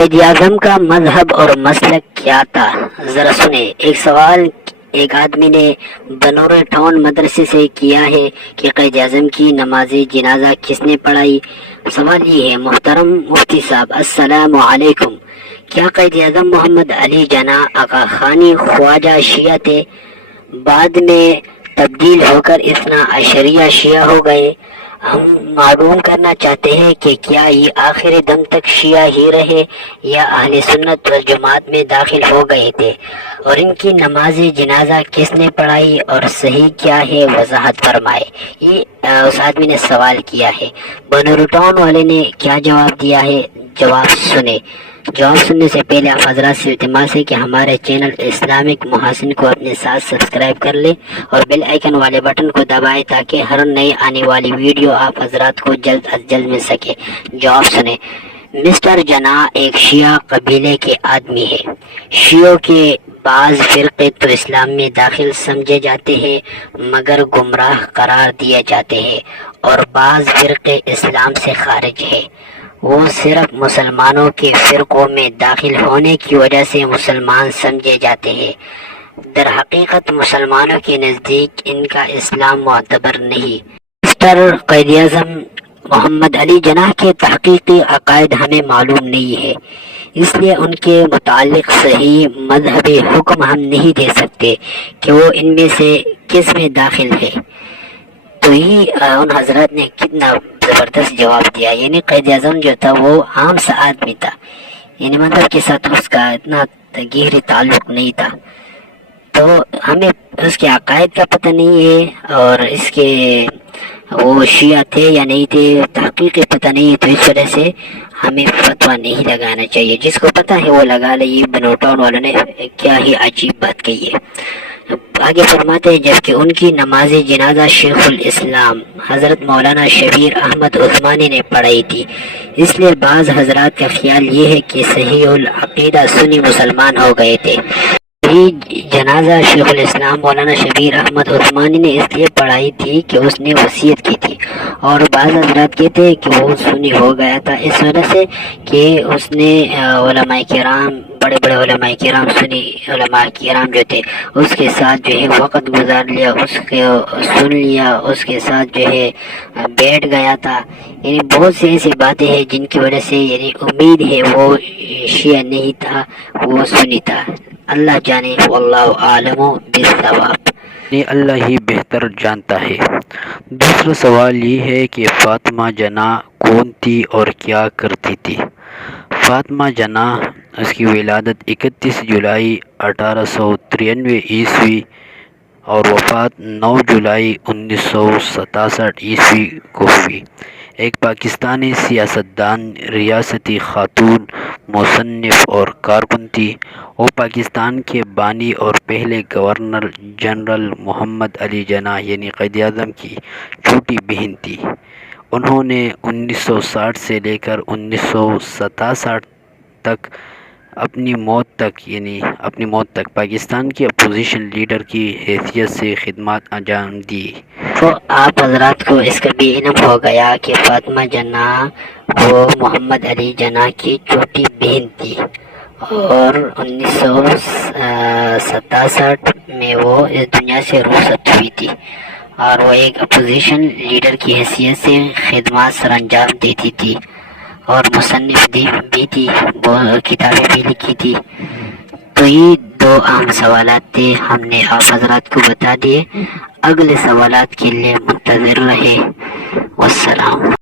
قائد اعظم کا مذہب اور مسلک کیا تھا؟ ذرا سنیں۔ ایک سوال ایک آدمی نے بنور ٹاؤن مدرسے سے کیا ہے کہ قائد اعظم کی نماز جنازہ کس نے پڑھائی؟ سوال یہ ہے، محترم مفتی صاحب السلام علیکم، کیا قائد اعظم محمد علی جناح آقا خانی خواجہ شیعہ تھے؟ بعد میں تبدیل ہو کر اثنا عشریہ شیعہ ہو گئے؟ ہم معلوم کرنا چاہتے ہیں کہ کیا یہ آخر دم تک شیعہ ہی رہے یا اہل سنت والجماعت میں داخل ہو گئے تھے؟ اور ان کی نماز جنازہ کس نے پڑھائی اور صحیح کیا ہے، وضاحت فرمائے۔ یہ اس آدمی نے سوال کیا ہے۔ بنور ٹاؤن والے نے کیا جواب دیا ہے، جواب سنے۔ جواب سننے سے پہلے آپ حضرات سے التماس ہے کہ ہمارے چینل اسلامک محاسن کو اپنے ساتھ سبسکرائب کر لیں اور بیل آئیکن والے بٹن کو دبائیں تاکہ ہر نئی آنے والی ویڈیو آپ حضرات کو جلد از جلد مل سکے۔ جواب سنیں۔ مسٹر جناح ایک شیعہ قبیلے کے آدمی ہے۔ شیعوں کے بعض فرقے تو اسلام میں داخل سمجھے جاتے ہیں مگر گمراہ قرار دیے جاتے ہیں، اور بعض فرقے اسلام سے خارج ہیں۔ وہ صرف مسلمانوں کے فرقوں میں داخل ہونے کی وجہ سے مسلمان سمجھے جاتے ہیں۔ در حقیقت مسلمانوں کے نزدیک ان کا اسلام معتبر نہیں۔ مسٹر قائد اعظم محمد علی جناح کے تحقیقی عقائد ہمیں معلوم نہیں ہے، اس لیے ان کے متعلق صحیح مذہبی حکم ہم نہیں دے سکتے کہ وہ ان میں سے کس میں داخل ہے۔ تو یہ ان حضرات نے کتنا زبردست جواب دیا، یعنی قائد اعظم جو تھا وہ عام سا آدمی تھا، یعنی مذہب کے ساتھ اس کا اتنا گہری تعلق نہیں تھا، تو ہمیں اس کے عقائد کا پتہ نہیں ہے اور اس کے وہ شیعہ تھے یا نہیں تھے تحقیقی پتہ نہیں ہے، تو اس وجہ سے ہمیں فتویٰ نہیں لگانا چاہیے۔ جس کو پتہ ہے وہ لگا لے۔ یہ بنور ٹاؤن والوں نے کیا ہی عجیب بات کہی ہے۔ آگے فرماتے ہیں، جبکہ ان کی نماز جنازہ شیخ الاسلام حضرت مولانا شبیر احمد عثمانی نے پڑھائی تھی، اس لیے بعض حضرات کا خیال یہ ہے کہ صحیح العقیدہ سنی مسلمان ہو گئے تھے۔ یہ جنازہ شیخ الاسلام مولانا شبیر احمد عثمانی نے اس لیے پڑھائی تھی کہ اس نے وصیت کی تھی، اور بعض حضرات کہتے ہیں کہ وہ سنی ہو گیا تھا اس وجہ سے کہ اس نے علماء کرام، بڑے بڑے علماء کرام، سنی علماء کرام جو تھے اس کے ساتھ جو ہے وقت گزار لیا، اس کو سن لیا، اس کے ساتھ جو ہے بیٹھ گیا تھا۔ یعنی بہت سی ایسی باتیں ہیں جن کی وجہ سے یعنی امید ہے وہ شیعہ نہیں تھا، وہ سنی تھا۔ اللہ جانے، واللہ عالم بالصواب، اللہ ہی بہتر جانتا ہے۔ دوسرا سوال یہ ہے کہ فاطمہ جناح کون تھی اور کیا کرتی تھی؟ فاطمہ جناح، اس کی ولادت 31 جولائی 1893 عیسوی اور وفات 9 جولائی 1967 عیسوی کو ہوئی، ایک پاکستانی سیاستدان، ریاستی خاتون، مصنف اور کارکن تھی۔ وہ پاکستان کے بانی اور پہلے گورنر جنرل محمد علی جناح یعنی قائد اعظم کی چھوٹی بہن تھی۔ انہوں نے 1960 سے لے کر 1967 تک اپنی موت تک پاکستان کی اپوزیشن لیڈر کی حیثیت سے خدمات انجام دی۔ تو آپ حضرات کو اس کا بھی علم ہو گیا کہ فاطمہ جناح وہ محمد علی جناح کی چھوٹی بہن تھی، اور 1967 میں وہ اس دنیا سے رخصت ہوئی تھی، اور وہ ایک اپوزیشن لیڈر کی حیثیت سے خدمات سر انجام دیتی تھی، اور مصنف بھی تھی، وہ کتابیں بھی لکھی تھی۔ تو یہ دو اہم سوالات تھے، ہم نے آپ حضرات کو بتا دیے۔ اگلے سوالات کے لیے منتظر رہے۔ والسلام۔